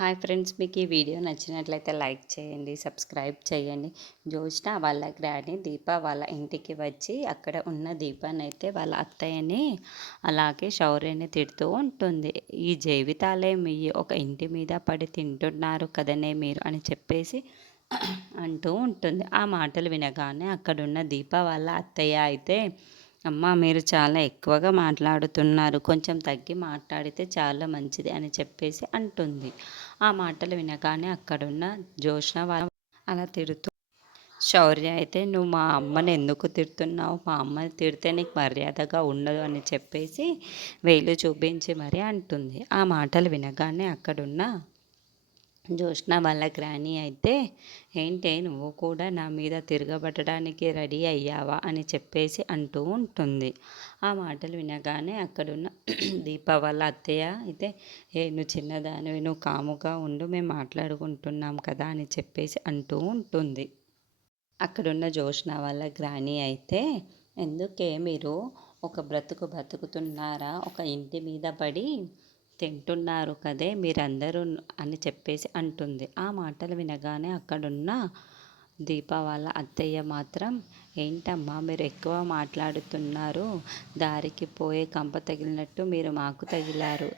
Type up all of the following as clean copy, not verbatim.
Hi friends, మీకు ఈ video నచ్చినట్లయితే లైక్ చేయండి, సబ్స్క్రైబ్ చేయండి. జ్యోత్స్న వాళ్ళ గ్రాని దీప వాళ్ళ ఇంటికి వచ్చి అక్కడ ఉన్న దీపాన్ని అయితే వాళ్ళ అత్తయ్యని అలాగే శౌర్యని తిడుతూ ఉంటుంది. ఈ జీవితాలే మీ ఒక ఇంటి మీద పడి తింటున్నారు కదనే మీరు అని చెప్పేసి అంటూ ఉంటుంది. ఆ మాటలు వినగానే అక్కడున్న దీప వాళ్ళ అత్తయ్య అయితే, అమ్మ మీరు చాలా ఎక్కువగా మాట్లాడుతున్నారు, కొంచెం తగ్గి మాట్లాడితే చాలా మంచిది అని చెప్పేసి అంటుంది. ఆ మాటలు వినగానే అక్కడున్న జ్యోత్స్న వాళ్ళ అలా తిడుతూ, శౌర్య అయితే నువ్వు మా అమ్మని ఎందుకు తిడుతున్నావు, మా అమ్మని తిడితే నీకు మర్యాదగా ఉండదు అని చెప్పేసి వేలు చూపించి మరీ అంటుంది. ఆ మాటలు వినగానే అక్కడున్న జ్యోత్స్న వాళ్ళ గ్రాని అయితే, ఏంటే నువ్వు కూడా నా మీద తిరగబడడానికి రెడీ అయ్యావా అని చెప్పేసి అంటూ ఉంటుంది. ఆ మాటలు వినగానే అక్కడున్న దీప వాళ్ళ అత్తయ్య అయితే, నువ్వు చిన్నదానివి, నువ్వు కాముగా ఉండు, మేము మాట్లాడుకుంటున్నాం కదా అని చెప్పేసి అంటూ ఉంటుంది. అక్కడున్న జ్యోత్స్న వాళ్ళ గ్రాని అయితే, ఎందుకే మీరు ఒక బ్రతుకు బతుకుతున్నారా, ఒక ఇంటి మీద పడి తింటున్నారు కదే మీరందరూ అని చెప్పేసి అంటుంది. ఆ మాటలు వినగానే అక్కడున్న దీప వాళ్ళ అత్తయ్య మాత్రం, ఏంటమ్మా మీరు ఎక్కువ మాట్లాడుతున్నారు, దారికి పోయే కంప తగిలినట్టు మీరు మాకు తగిలారు,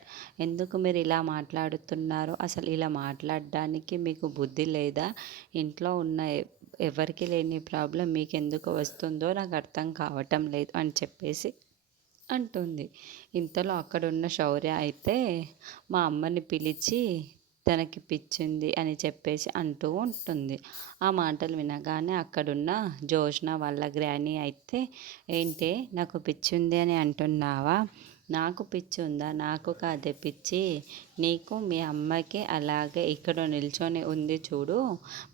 ఎందుకు మీరు ఇలా మాట్లాడుతున్నారు, అసలు ఇలా మాట్లాడడానికి మీకు బుద్ధి లేదా, ఇంట్లో ఉన్న ఎవరికి లేని ప్రాబ్లం మీకు ఎందుకు వస్తుందో నాకు అర్థం కావటం లేదు అని చెప్పేసి అంటుంది. ఇంతలో అక్కడున్న శౌర్య అయితే, మా అమ్మని పిలిచి తనకి పిచ్చింది అని చెప్పేసి అంటూ ఉంటుంది. ఆ మాటలు వినగానే అక్కడున్న జ్యోత్స్న వాళ్ళ గ్రాని అయితే, ఏంటే నాకు పిచ్చింది అని అంటున్నావా, నాకు పిచ్చి ఉందా, నాకు కాదే పిచ్చి, నీకు మీ అమ్మకి అలాగే ఇక్కడ నిల్చొని ఉంది చూడు,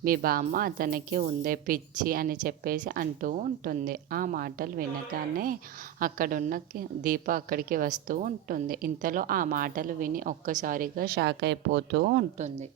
మీ బామ్మ అతనికి ఉందే పిచ్చి అని చెప్పేసి అంటూ ఉంటుంది. ఆ మాటలు వినగానే అక్కడున్న దీప అక్కడికి వస్తూ ఉంటుంది. ఇంతలో ఆ మాటలు విని ఒక్కసారిగా షాక్ అయిపోతూ ఉంటుంది.